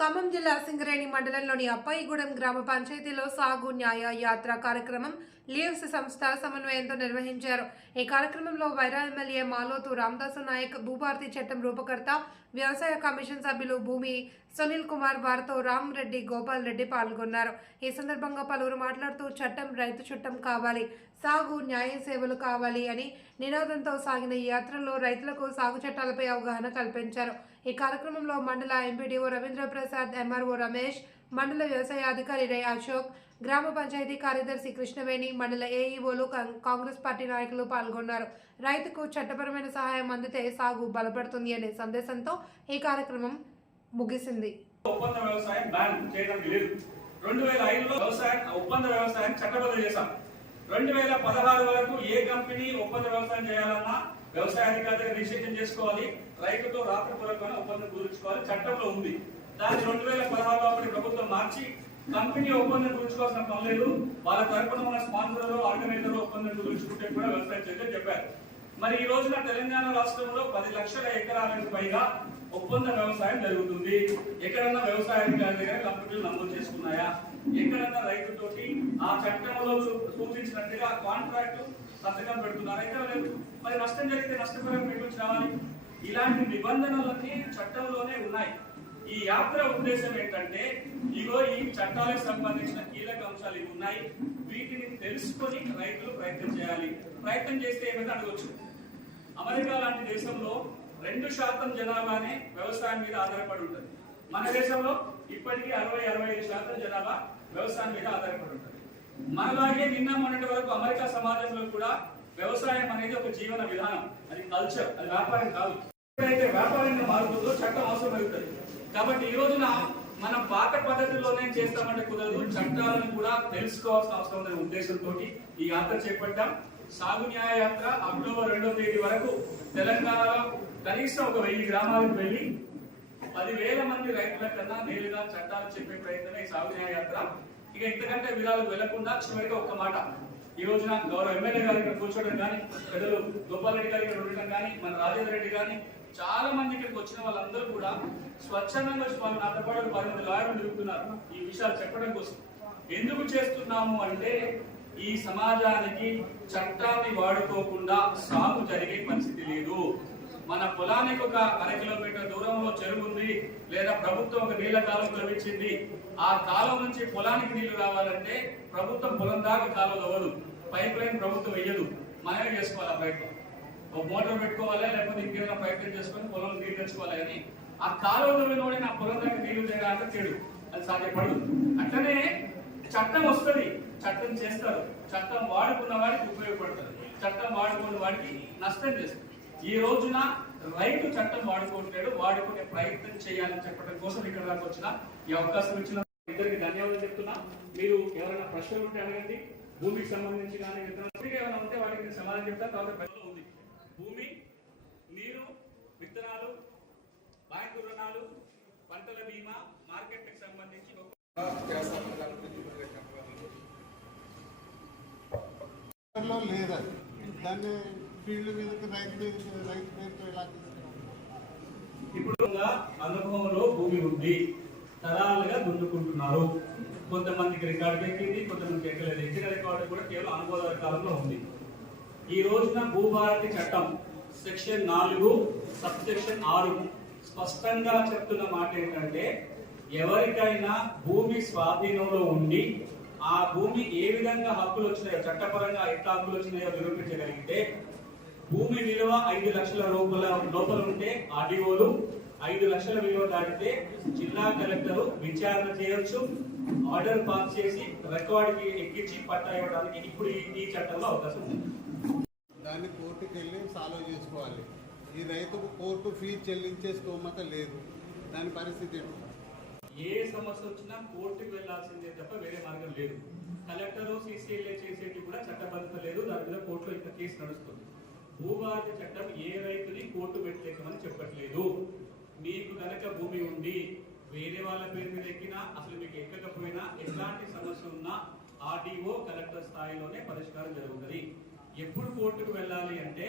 ఖమ్మం జిల్లా సింగరేణి మండలంలోని అప్పాయిగూడెం గ్రామ పంచాయతీలో సాగు న్యాయ యాత్ర కార్యక్రమం లీవ్స్ సంస్థ సమన్వయంతో నిర్వహించారు. ఈ కార్యక్రమంలో వైరా ఎమ్మెల్యే మాలోతు రామదాసు నాయక్ భూభారతి చట్టం రూపకర్త వ్యవసాయ కమిషన్ సభ్యులు భూమి సునీల్ కుమార్ వారితో రామ్ రెడ్డి గోపాల్ రెడ్డి పాల్గొన్నారు. ఈ సందర్భంగా పలువురు మాట్లాడుతూ చట్టం రైతు చట్టం కావాలి సాగు న్యాయ సేవలు కావాలి అని నినాదంతో సాగిన ఈ యాత్రలో రైతులకు సాగు చట్టాలపై అవగాహన కల్పించారు. ఈ కార్యక్రమంలో మండల ఎంపీడీఓ రవీంద్ర ప్రసాద్ ఎంఆర్ఓ రమేష్ మండల వ్యవసాయ అధికారి రే అశోక్ గ్రామ పంచాయతీ కార్యదర్శి కృష్ణవేణి మండల ఏఈఓలు కాంగ్రెస్ పార్టీ నాయకులు పాల్గొన్నారు. రైతుకు చట్టపరమైన సహాయం అందితే సాగు బలపడుతుంది అనే సందేశంతో ఈ కార్యక్రమం ముగిసింది. ఒప్పంద వ్యవసాయం బ్యాన్ చేయడం లేదు రెండు వేల ఐదులో వ్యవసాయం ఒప్పంద వ్యవసాయం చట్టబద్ధ చేశాం. రెండు వేల పదహారు వరకు ఏ కంపెనీ ఒప్పంద వ్యవసాయం చేయాలన్నా వ్యవసాయ అధికారి రిజిస్ట్రేషన్ చేసుకోవాలి. రైతుతో రాత్రిపూర్వకమైన ఒప్పందం కుదుర్చుకోవాలి చట్టంలో ఉంది. దాన్ని రెండు వేల పదహారులో అప్పటి ప్రభుత్వం మార్చి కంపెనీ ఒప్పందం కుదుర్చుకోవాల్సిన పని లేదు. వాళ్ళ తరపున మన స్పాన్సర్ ఆర్గనైజర్ ఒప్పందం కుదుర్చుకుంటే కూడా వ్యవసాయం చేస్తే చెప్పారు. మరి ఈ రోజున తెలంగాణ రాష్ట్రంలో పది లక్షల ఎకరాలకు పైగా ఒప్పంద వ్యవసాయం జరుగుతుంది. ఎక్కడన్నా వ్యవసాయ అధికారి దగ్గర కంపెనీలు నమోదు చేసుకున్నాయా? ఎక్కడన్నా రైతుతోటి ఆ చట్టంలో సూచించినట్టుగా కాంట్రాక్ట్ సంతకం పెడుతున్నారు. అయితే లేదు మరి నష్టం జరిగితే నష్టపరం పెట్టుకు రావాలి. ఇలాంటి నిబంధనలన్నీ చట్టంలోనే ఉన్నాయి. ఈ యాత్ర ఉద్దేశం ఏంటంటే ఇగో ఈ చట్టాలకు సంబంధించిన కీలక అంశాలు ఇవి ఉన్నాయి. వీటిని తెలుసుకొని రైతులు ప్రయత్నం చేయాలి. ప్రయత్నం చేస్తే ఏమైనా అడగవచ్చు అమెరికా లాంటి దేశంలో రెండు శాతం జనాభానే వ్యవసాయం మీద ఆధారపడి ఉంటుంది. మన దేశంలో ఇప్పటికీ అరవై అరవై ఐదు శాతం జనాభా వ్యవసాయం మీద ఆధారపడి ఉంటుంది. మనలాగే నిన్న మొన్నటి వరకు అమెరికా సమాజంలో కూడా వ్యవసాయం అనేది ఒక జీవన విధానం. అది కల్చర్ అది వ్యాపారం కాదు. ఎప్పుడైతే వ్యాపారంగా మారుతుందో చట్టం అవసరం అవుతుంది కాబట్టి ఈ రోజున మనం పాత పద్ధతిలోనే చేస్తామంటే కుదరదు. చట్టాలను కూడా తెలుసుకోవాల్సిన అవసరం ఉందనే ఉద్దేశంతో ఈ యాత్ర చేపట్టాం. సాగు న్యాయ యాత్ర అక్టోబర్ రెండో తేదీ వరకు తెలంగాణలో కనీసం ఒక వెయ్యి గ్రామాలకు వెళ్ళి పదివేల మంది రైతుల కన్నా నేరుగా చట్టాలు చెప్పే ప్రయత్నమే ఈ సాగు న్యాయ యాత్ర. ఇక ఇంతకంటే విరాలు వెళ్ళకుండా చివరికి ఒక్క మాట. ఈ రోజున గౌరవ ఎమ్మెల్యే గారు ఇక్కడ కూర్చోవడం కానీ పెద్దలు గోపాల్ రెడ్డి గారు ఇక్కడ ఉండడం కానీ మన రాజేంద్ర రెడ్డి కానీ చాలా మంది ఇక్కడికి వచ్చిన వాళ్ళందరూ కూడా స్వచ్ఛందంగా వచ్చి వాళ్ళు నాతో పాటు ఒక పది మంది లాయర్లు తిరుగుతున్నారు ఈ విషయాలు చెప్పడం కోసం. ఎందుకు చేస్తున్నాము అంటే ఈ సమాజానికి చట్టాన్ని వాడుకోకుండా సాగు జరిగే పరిస్థితి లేదు. మన పొలానికి ఒక అర కిలోమీటర్ దూరంలో చెరువు ఉంది లేదా ప్రభుత్వం ఒక నీళ్ళ కాలం తవ్వించింది ఆ కాలం నుంచి పొలానికి నీళ్ళు రావాలంటే ప్రభుత్వం పొలం దాకా కాలువ అవ్వదు పైప్ లైన్ ప్రభుత్వం వేయదు మనమే చేసుకోవాలి ఆ ప్రయత్నం? ఒక మోటార్ పెట్టుకోవాలి లేకపోతే ఇంకేమైనా ప్రయత్నం చేసుకొని పొలం నీళ్ళు తెచ్చుకోవాలి కానీ ఆ కాలువ నా పొలం దగ్గర నీళ్ళు తేడాలంటే చెడు అది సాధ్యపడదు. అట్లనే చట్టం వస్తుంది. చట్టం చేస్తారు. చట్టం వాడుకున్న వాడికి ఉపయోగపడుతుంది. చట్టం వాడుకున్న వాడికి నష్టం చేస్తుంది. ఈ రోజున రైతు చట్టం వాడుకుంటాడు వాడుకునే ప్రయత్నం చేయాలని చెప్పడం కోసం ఇక్కడ దాకా వచ్చిన ఈ అవకాశం ఇచ్చిన ఇద్దరికి ధన్యవాదాలు చెప్తున్నా. మీరు ఎవరైనా ప్రశ్నలు ఉంటే అడగండి. భూమికి సంబంధించి కానీ విత్తనాలు ఏమైనా ఉంటే వాటికి నేను సమాధానం చెప్తాను తర్వాత ప్రశ్నలు ఉంది. భూమి నీరు విత్తనాలు బ్యాంకు రుణాలు పంటల బీమా మార్కెట్కి సంబంధించి ఒక లో లేదది దాన్ని ఫీల్డ్ మీదకి రైతు మీదకి రైతు పేరుతో ఇప్పుడు అనుభవంలో భూమి ఉంది. తరాలుగా దున్నుకుంటున్నారు కొంతమందికి రికార్డు ఎక్కింది కొంతమందికి ఎక్కలేదు ఎక్కిన రికార్డు కూడా కేవలం అనుభవ కాలంలో ఉంది. ఈ రోజున భూభారతి చట్టం సెక్షన్ నాలుగు సబ్ సెక్షన్ ఆరు స్పష్టంగా చెప్తున్న మాట ఏంటంటే ఎవరికైనా భూమి స్వాధీనంలో ఉండి ఆ భూమి ఏ విధంగా హక్కులు వచ్చినాయో చట్టపరంగా ఎట్లా హక్కులు వచ్చినాయో నిరూపించగలిగితే భూమి విలువ ఐదు లక్షల రూపాయల లోపల ఉంటే ఆర్డీఓలు ఐదు లక్షల విలువ దాటితే జిల్లా కలెక్టర్ విచారణ చేయొచ్చు. ఆర్డర్ పాస్ చేసి రికార్డుకి ఎక్కించి పట్టా ఇవ్వడానికి ఇప్పుడు ఈ- చట్టంలో అవకాశం ఉంది. దాన్ని కోర్టుకి వెళ్ళి సాల్వ్ చేసుకోవాలి. ఈ రైతుకు కోర్టు ఫీజు చెల్లించే స్తోమత లేదు. దాని పరిస్థితి? ఏ సమస్య వచ్చినా కోర్టుకు వెళ్ళాల్సిందే తప్ప వేరే మార్గం లేదు. కలెక్టర్ సిసిఎల్ఏ చేసేటి కూడా చట్టబద్ధత లేదు. దాని మీద కోర్టులో ఇంకా కేసు నడుస్తుంది. భూభారతి చట్టం ఏ రైతుని కోర్టు పెట్టలేకమని చెప్పట్లేదు. మీకు గనక భూమి ఉండి వేరే వాళ్ళ పేరు మీద ఎక్కినా అసలు మీకు ఎక్కకపోయినా ఎలాంటి సమస్య ఉన్నా ఆర్డీఓ కలెక్టర్ స్థాయిలోనే పరిష్కారం జరుగుతుంది. ఎప్పుడు కోర్టుకు వెళ్ళాలి అంటే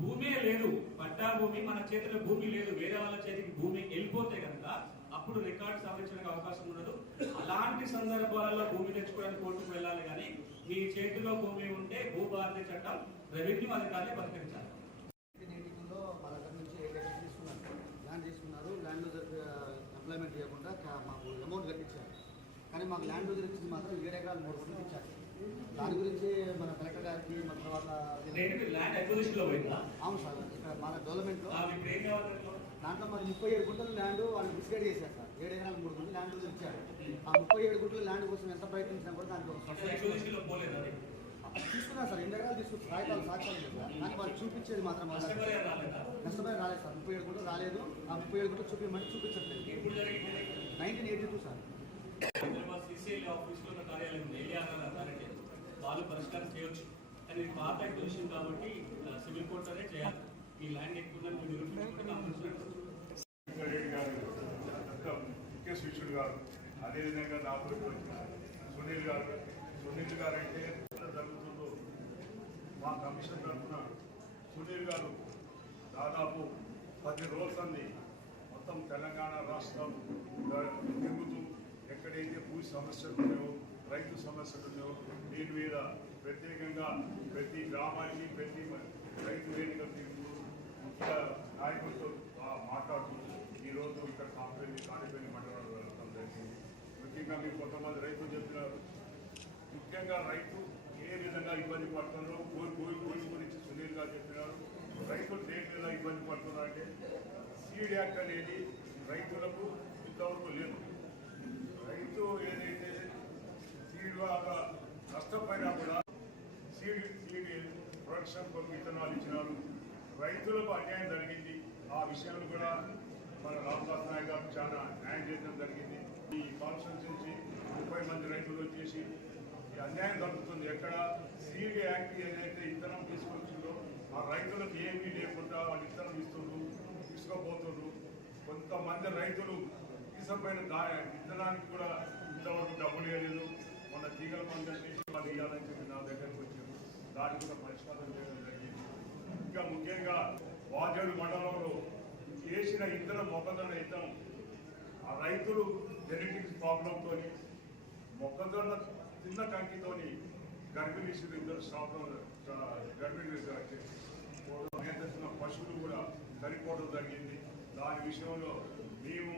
భూమే లేదు. పట్టా భూమి మన చేతిలో భూమి లేదు. వేరే వాళ్ళ చేతికి భూమి వెళ్ళిపోతే కనుక అప్పుడు రికార్డ్ సందర్భాలలో భూమి తెచ్చుకోవడానికి కోర్టుకు వెళ్ళాలి కానీ మీ చేతిలో భూమి ఉంటే భూభారతి చట్టం రెవెన్యూ అధికారులు తీసుకున్నారు? ల్యాండ్ తీసుకున్నారు. ఎంప్లాయ్మెంట్ చేయకుండా మాకు అమౌంట్ కట్టించారు. కానీ మాకు ల్యాండ్ ఇచ్చింది మాత్రం ఏడు ఎకరాలు మూడు గుంటలు ఇచ్చారు. దాని గురించి మన కలెక్టర్ గారికి మన తర్వాత అవును సార్ ఇక్కడ మన డెవలప్మెంట్లో దాంట్లో? మరి ముప్పై ఏడు గుంటలు ల్యాండ్ వాళ్ళు డిసైడ్ చేశారు సార్. ఏడు ఎకరాలు మూడు గుంటలు ల్యాండ్ ఇచ్చారు. ఆ ముప్పై ఏడు గుంటల ల్యాండ్ కోసం ఎంత ప్రయత్నించినా కూడా దానికి ఒక తీసుకున్నారు సార్ ఎన్ని ఎకరాలు తీసుకున్నారు లేదు సార్. కానీ వాళ్ళు చూపించేది మాత్రం రాలేదా నష్టపోయి రాలేదు సార్. ముప్పై ఏడు గుంటలు రాలేదు. ఆ ముప్పై ఏడు గుంటలు చూపించమని చూపించట్లేదు. Nineteen eighty two sir. వాళ్ళు పరిష్కారం చేయొచ్చు. కానీ పాత అక్విజిషన్ కాబట్టి సివిల్ కోర్టులోనే చేయాలి. ఈ ల్యాండ్ ఎక్కువ గారు ముఖ్య శిష్యుడు గారు అదేవిధంగా నా సునీల్ గారు. సునీల్ గారు అంటే జరుగుతుందో మా కమిషన్ తరఫున సునీల్ గారు దాదాపు పది రోజులంది మొత్తం తెలంగాణ రాష్ట్రం తిరుగుతూ ఎక్కడైతే భూ సమస్యలు ఉన్నాయో రైతు సమస్యలు ఉన్నాయో దీని మీద ప్రత్యేకంగా ప్రతి గ్రామానికి ప్రతి రైతు వేదిక తిరుగుతూ ముఖ్య నాయకులతో ఆ, మాట్లాడుతూ ఈరోజు ఇక్కడ కాంపల్లి కానిపల్లి మండలంలో వెళ్ళడం జరిగింది ముఖ్యంగా మీరు కొంతమంది రైతులు చెప్తున్నారు. ముఖ్యంగా రైతు ఏ విధంగా ఇబ్బంది పడుతున్నారో భూమి భూమి భూమి గురించి సునీల్ చెప్పినారు. రైతులు దేని మీద ఇబ్బంది పడుతున్నారు అంటే సీడ్ యాక్ట్ అనేది రైతులకు ఇంతవరకు లేదు. రైతు ఏదైతే సీడ్ బాగా నష్టపోయినా కూడా సీడ్ సీడ్ ప్రొడక్షన్ కొన్ని విత్తనాలు ఇచ్చినారు. రైతులకు అన్యాయం జరిగింది. ఆ విషయాలు కూడా మన రామదాస్ నాయక్ గారు చాలా న్యాయం చేయడం జరిగింది. ఈ కాన్స్టిట్యూన్స్ నుంచి ముప్పై మంది రైతులు వచ్చేసి ఈ అన్యాయం జరుగుతుంది. ఎక్కడ సీడీ యాక్ట్ ఏదైతే ఇత్తనం తీసుకొచ్చిందో ఆ రైతులకు ఏమీ లేకుండా వాళ్ళు ఇత్తనం ఇస్తుండ్రు తీసుకోబోతుండ్రు కొంతమంది రైతులు తీసుకుపోయిన దా విత్తనానికి కూడా ఇంతవరకు డబ్బులు ఇవ్వలేదు. మన తీగల మంది వాళ్ళు ఇవ్వాలని చెప్పి నా దగ్గరకు వచ్చారు. దానికి కూడా పరిష్కారం చేయడం ఇంకా ముఖ్యంగా వాజేడు మండలంలో చేసిన ఇతర మొక్కజొన్న యుద్ధం ఆ రైతులు జెనెటిక్స్ ప్రాబ్లంతో మొక్కజొన్న చిన్న కంకితోని గర్భిణీ స్త్రీలు ఇద్దరు గర్భిణీ నియంత్రిస్తున్న పశువులు కూడా చనిపోవడం జరిగింది. దాని విషయంలో మేము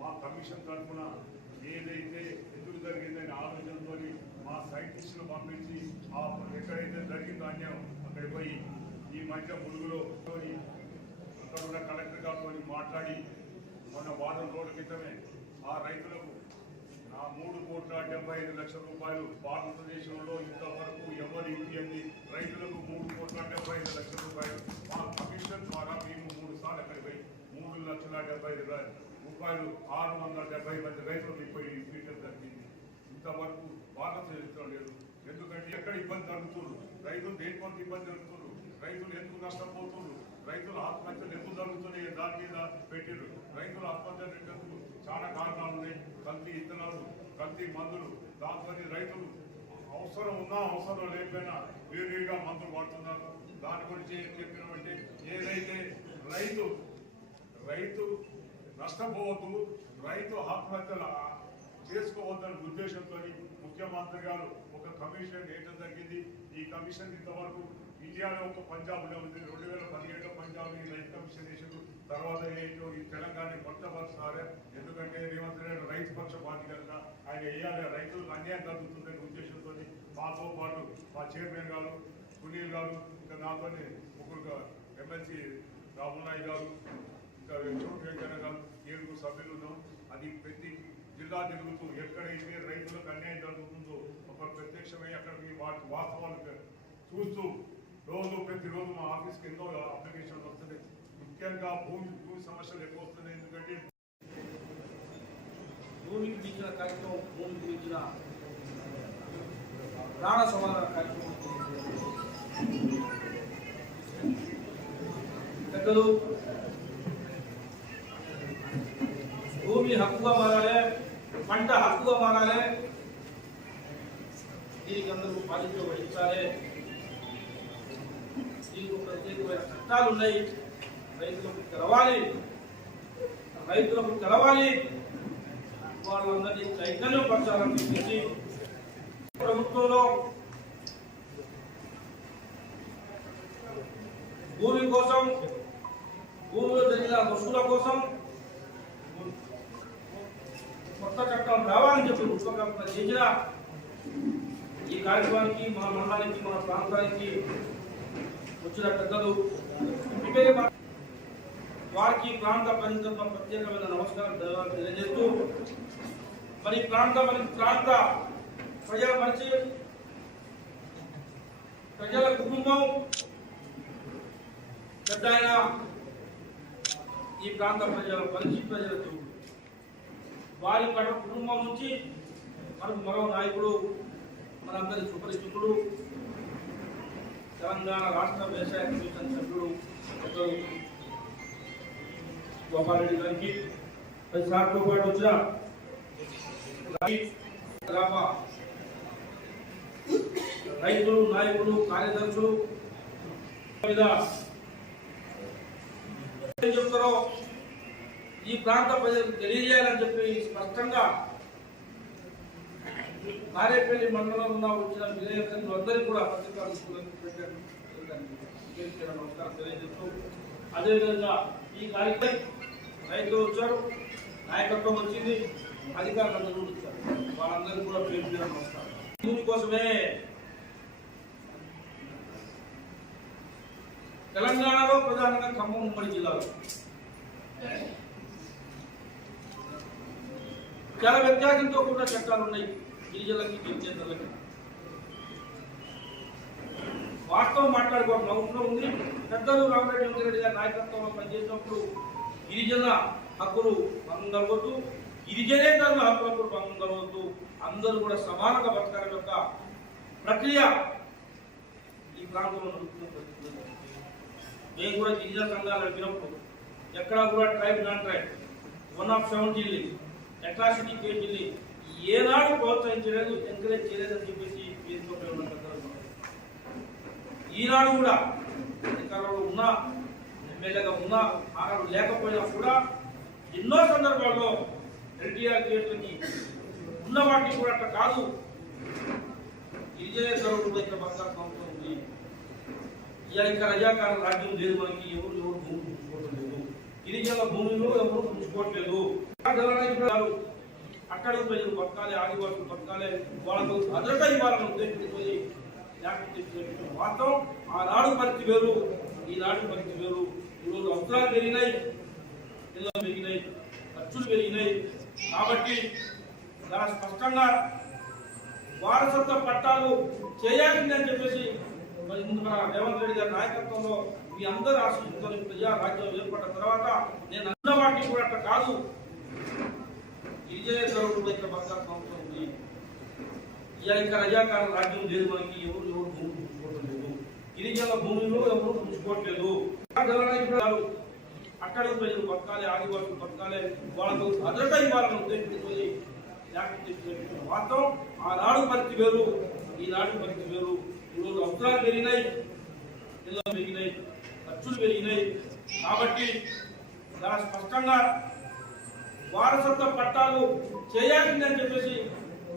మా కమిషన్ తరఫున ఏదైతే ఎదురు జరిగిందనే ఆలోచనతో మా సైంటిస్టులు పంపించి ఆ ఎక్కడైతే జరిగిందో అన్యాయం అక్కడికి పోయి ఈ మధ్య ములుగులో పోయి అక్కడ ఉన్న కలెక్టర్ గారితో మాట్లాడి మొన్న వారం రోజుల క్రితమే ఆ రైతులకు నా మూడు కోట్ల డెబ్బై ఐదు లక్షల రూపాయలు భారతదేశంలో ఇంతవరకు ఎవరు ఇవ్వండి రైతులకు మూడు కోట్ల డెబ్బై ఐదు లక్షల రూపాయలు. మా కమిషన్ ద్వారా మేము మూడు సార్లు అక్కడికి పోయి మూడు లక్షల డెబ్బై ఐదు రూపాయలు ఆరు వందల డెబ్బై మంది రైతులకు ఇప్పుడు ఇప్పించడం జరిగింది. ఇంతవరకు భారతదేశంలో లేదు ఎందుకంటే ఎక్కడ ఇబ్బంది జరుగుతుంది? రైతులు దేని కొంత ఇబ్బంది జరుగుతుంది? రైతులు ఎందుకు నష్టపోతున్నారు రైతుల ఆత్మహత్యలు ఎందుకు జరుగుతున్నాయి? దాని మీద పెట్టిరు రైతులు ఆత్మహత్యలు పెట్టేందుకు చాలా కారణాలు ఉన్నాయి. కల్తీ ఇత్తనాలు కల్తీ మందులు దాంతో రైతులు అవసరం ఉన్నా అవసరం లేకపోయినా వేరుగా మందులు వాడుతున్నారు. దాని గురించి ఏం చెప్పినామంటే ఏదైతే రైతు రైతు నష్టపోవద్దు రైతు ఆత్మహత్యలు చేసుకోవద్దని ఉద్దేశంతో ముఖ్యమంత్రి గారు ఒక కమిషన్ వేయడం జరిగింది. ఈ కమిషన్ ఇంతవరకు ఇండియాలో ఒక పంజాబ్లో ఉంది. రెండు వేల పదిహేడులో పంజాబ్ ఈ రైతు కమిషన్ వేసారు తర్వాత ఏంటో ఈ తెలంగాణ కొత్తపరుస్తున్నారు ఎందుకంటే రేవంత్ రెడ్డి రైతు పక్ష పార్టీ కనుక ఆయన వేయాలి. రైతులకు అన్యాయం కలుగుతుందనే ఉద్దేశంతో మాతో పాటు మా చైర్మన్ గారు సునీల్ గారు ఇంకా నాతో ముగ్గురు ఎమ్మెల్సీ రాహుల్ నాయ్ గారు ఇంకా చోటు వెంకన్న గారు ఏడుగురు సభ్యులు ఉన్నాం. అది ప్రతి జిల్లా తిరుగుతూ ఎక్కడైతే రైతులకు అన్యాయం జరుగుతుందో ఒక ప్రత్యక్షమై అక్కడికి వాటి వాస్తవాలు చూస్తూ రోజు ప్రతిరోజు మా ఆఫీస్కి ఎన్నో అప్లికేషన్లు వస్తున్నాయి. ముఖ్యంగా భూమి భూమి సమస్యలు ఎక్కువ వస్తున్నాయి. ఎందుకంటే భూమికి మించిన కార్యక్రమం భూమికి మించిన ప్రాణ సమాధాన కార్యక్రమం. పెద్దలు భూమి హక్కుగా మారాలి పంట హక్కుగా మారాలి దీనికి అందరూ బాధ్యత వహించాలి. దీనికి ప్రత్యేకమైన చట్టాలు ఉన్నాయి. రైతులకు తెలవాలి. రైతులకు తెలవాలి. వాళ్ళందరినీ చైతన్యం పరచాలని చెప్పేసి ప్రభుత్వంలో భూమి కోసం భూమిలో జరిగిన వస్తువుల కోసం కొత్త చట్టం రావాలని చెప్పి రూపకల్పన చేసిన ఈ కార్యక్రమానికి మన మండలానికి మన ప్రాంతానికి వచ్చిన పెద్దలు వారికి ప్రాంత ప్రత్యేకమైన నమస్కారం తెలియజేస్తూ మరి ప్రాంత ప్రాంత ప్రజల పరిచయం ప్రజల కుటుంబం పెద్ద ఆయన ఈ ప్రాంత ప్రజల పరిచి ప్రజల వారి కుటుంబం నుంచి మనకు మరో నాయకుడు మనందరి సుపరిచితుడు తెలంగాణ రాష్ట్ర వ్యవసాయ కమిషన్ సభ్యుడు పెద్దలు గోపాలరెడ్డి గారికి పది సార్లు పాటు వచ్చిన గ్రామ రైతులు నాయకులు కార్యదర్శులు మీద చెప్తారో ఈ ప్రాంత ప్రజలకు తెలియజేయాలని చెప్పి స్పష్టంగా నారేపల్లి మండలంలో వచ్చిన విలేకరులు అందరికీ కూడా పత్రికా నమస్కారం తెలియజేస్తూ అదేవిధంగా ఈ కార్యక్రమం రైతులు వచ్చారు నాయకత్వం వచ్చింది అధికారులందరూ కూడా వచ్చారు. వాళ్ళందరికీ కూడా పేరు పేరు నమస్కారం. దీనికోసమే తెలంగాణలో ప్రధానంగా ఖమ్మం ఉమ్మడి జిల్లాలో. చాలా వ్యత్యాసంతో కూడిన చట్టాలు ఉన్నాయి. గిరిజనులకి గిరిజనులకి వాస్తవం మాట్లాడుకోవడం అవసరం ఉంది. పెద్దలు రామరెడ్డి వెంకరెడ్డి గారి నాయకత్వంలో పనిచేసినప్పుడు గిరిజన హక్కులు భంగం కలగొద్దు గిరిజనేతరుల హక్కులకు భంగం కలగొద్దు అందరూ కూడా సమానంగా బతకడం యొక్క ప్రక్రియ ఈ ప్రాంతంలో మేము కూడా గిరిజన సంఘాలు నడిపినప్పుడు ఎక్కడ కూడా tribe non tribe. One of seven seventeen atrocity కేసుల్ని ఏనాడు ప్రోత్సహించలేదు ఎంకరేజ్ చేయలేదని చెప్పేసి ఫేస్బుక్ ఉన్న పెద్దలు ఈనాడు కూడా అధికారంలో ఉన్నా ఎమ్మెల్యేగా ఉన్నా ఆనాడు లేకపోయినా కూడా ఎన్నో సందర్భాల్లో ఎన్టీఆర్ కేసులకి ఉన్న వాటిని కూడా అట్లా కాదు. విజయనగరం కూడా ఇక్కడ బతకాల్సిన ఉంది. ఇలా ఇంకా రజాకార రాజ్యం లేదు మనకి ఎవరు ఎవరు భూమి పుంజుకోవడం లేదు గిరిజనుల భూమిలో ఎవరు పుంజుకోవట్లేదు అక్కడ ప్రజలు బతకాలి ఆదివాసులు బతకాలి వాళ్ళకు భద్రత ఇవ్వాలని ఉద్దేశించుకొని లేకపోతే మాత్రం వాస్తవం ఆనాడు పరిస్థితి వేరు ఈనాడు పరిస్థితి వేరు. ఈరోజు అవసరాలు పెరిగినాయి పిల్లలు పెరిగినాయి ఖర్చులు పెరిగినాయి. కాబట్టి చాలా స్పష్టంగా వారసత్వ పట్టాలు చేయాల్సిందని చెప్పేసి మరి ముందు మన రేవంత్ రెడ్డి గారి నాయకత్వంలో మీ అందరూ ఆశిస్తున్న ప్రజా రాజ్యం ఏర్పడిన తర్వాత నేను అన్న వాటిని కూడా అట్లా కాదు. విజయనగరం ఇక్కడ బతకాల్సిన అవసరం ఉంది. ఇవాళ ఇంకా రజాకార రాజ్యం లేదు మనకి ఎవరు ఎవరు భూమి పుంజుకోవడం గిరిజన భూమిలో ఎవరు పుంజుకోవట్లేదు అక్కడ ప్రజలు బతకాలి ఆదివాసులు బతకాలి వాళ్ళకు భద్రత ఇవ్వాలని ఉద్దేశించుకొని లేకపోతే వాస్తవం. ఆనాడు పరిస్థితి వేరు ఈనాడు పరిస్థితి వేరు. ఈరోజు అవసరాలు పెరిగినాయి పెరిగినాయి ఖర్చులు పెరిగినాయి. కాబట్టి చాలా స్పష్టంగా వారసత్వ పట్టాలు చేయాల్సిందని చెప్పేసి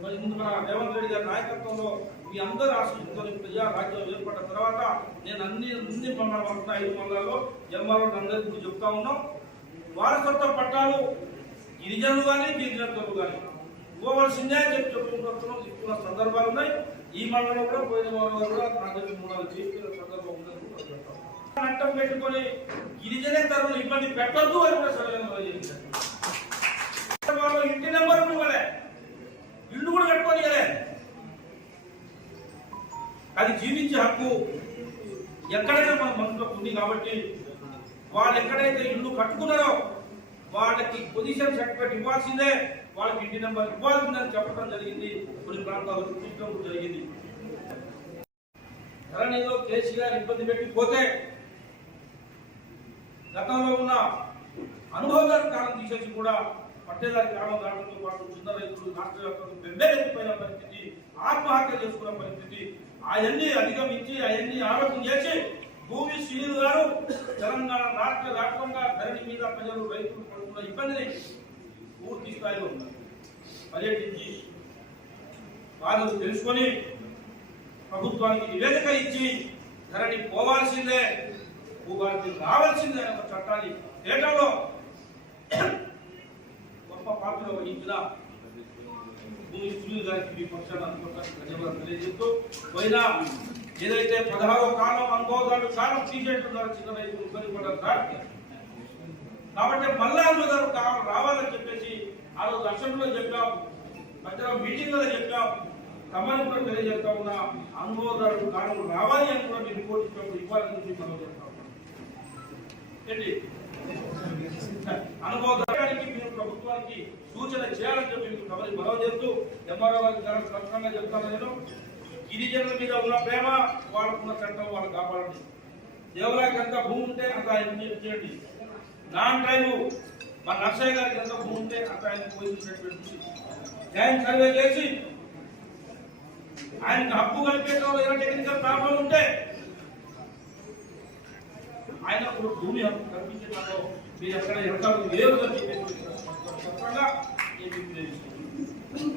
మరి ముందు మన రేవంత్ రెడ్డి గారి నాయకత్వంలో మీ అందరూ ఆశిస్తున్న ప్రజా రాజ్యం ఏర్పడిన తర్వాత నేను అన్ని అన్ని మండలం ఐదు మండలాల్లో ఎంఆర్ఓ అందరికీ చెప్తా ఉన్నాం. వారసత్వ పట్టాలు గిరిజనులు కానీ గిరిజనులు కానీ ఇవ్వవలసిందే అని చెప్పి చెప్పుకుంటున్నాం. ఇస్తున్న సందర్భాలు ఉన్నాయి. ఈ మండలంలో కూడా పోయిన వారు కూడా నాకు మూడు నాలుగు చేస్తున్న సందర్భం ఉందని కూడా పెట్టుకొని గిరిజనే పెట్టుకొని ఇబ్బంది పెట్టద్దు అని కూడా సరైన వాళ్ళ ఇంటి నెంబర్ ఇవ్వలే ఇల్లు కూడా కట్టుకొని అది జీవించే హక్కు ఎక్కడైనా మన మనసులో ఉంది కాబట్టి వాళ్ళు ఎక్కడైతే ఇల్లు కట్టుకున్నారో వాళ్ళకి పొజిషన్ సర్టిఫికేట్ ఇవ్వాల్సిందే వాళ్ళకి ఇంటి నెంబర్ ఇవ్వాల్సిందని చెప్పడం జరిగింది. కొన్ని ప్రాంతాలు చూపించడం జరిగింది. ధరణిలో కేసీఆర్ ఇబ్బంది పెట్టిపోతే గతంలో ఉన్న అనుభవాల కాలం తీసేసి కూడా పట్టేదారి కాలం గ్రామంతో పాటు చిన్న రైతులు రాష్ట్ర వ్యాప్తంగా బెంబేలెత్తిపోయిన పరిస్థితి ఆత్మహత్య చేసుకున్న పరిస్థితి అవన్నీ అధిగమించి అవన్నీ ఆలోచన చేసి భూమి శ్రీలు గారు తెలంగాణ రాష్ట్ర వ్యాప్తంగా ధరణి మీద ప్రజలు రైతులు పడుతున్న ఇబ్బందిని పూర్తి స్థాయిలో ఉన్నారు. పర్యటించి వాళ్ళు తెలుసుకొని ప్రభుత్వానికి నివేదిక ఇచ్చి ధరణి పోవాల్సిందే భూభారతి రావాల్సిందే అనే ఒక చట్టాన్ని తేటంలో గొప్ప పాత్ర వహించిన సునీల్ గారికి మీ పక్షాన అనుకుంటాను. తెలియజేస్తూ పోయినా ఏదైతే పదహారో కాలం అనుభవాలు చాలా తీసేట్టున్నారు చిన్న రైతులు ఇబ్బంది కాబట్టి మళ్ళా అందులో రావాలని చెప్పేసి ఆ రోజు అసెంబ్లీలో చెప్పాం మధ్యలో మీటింగ్లో చెప్పాం. కమ్మని కూడా తెలియజేస్తా ఉన్నా అనుభవదారుడు కాలం రావాలి అని కూడా మీరు రిపోర్ట్ ఇచ్చినప్పుడు ఇవ్వాలని చెప్పి మనం చెప్తా. ఉన్నాం అనుభవానికి మీరు ప్రభుత్వానికి సూచన చేయాలని చెప్పి మీకు కబరి మనవి చేస్తూ ఎంఆర్ఓ గారికి ధర స్పష్టంగా చెప్తాను నేను. గిరిజనుల మీద ఉన్న ప్రేమ వాళ్ళకున్న చట్టం వాళ్ళు కాపాడండి. దేవులకి ఎంత భూమి ఉంటే అంత ఆయన చేయండి? నాన్ టైము మన నర్సయ్య గారికి ఎంత భూమి ఉంటే అంత ఆయన పోయి చూసినటువంటి సర్వే చేసి ఆయనకు హక్కు కల్పించడంలో ఏదైనా టెక్నికల్ ప్రాబ్లం ఉంటే ఆయన కూడా భూమి హక్కు కల్పించడంలో మీరు ఎక్కడ ఎక్కడ లేరు అని చెప్పేసి స్పష్టంగా నేను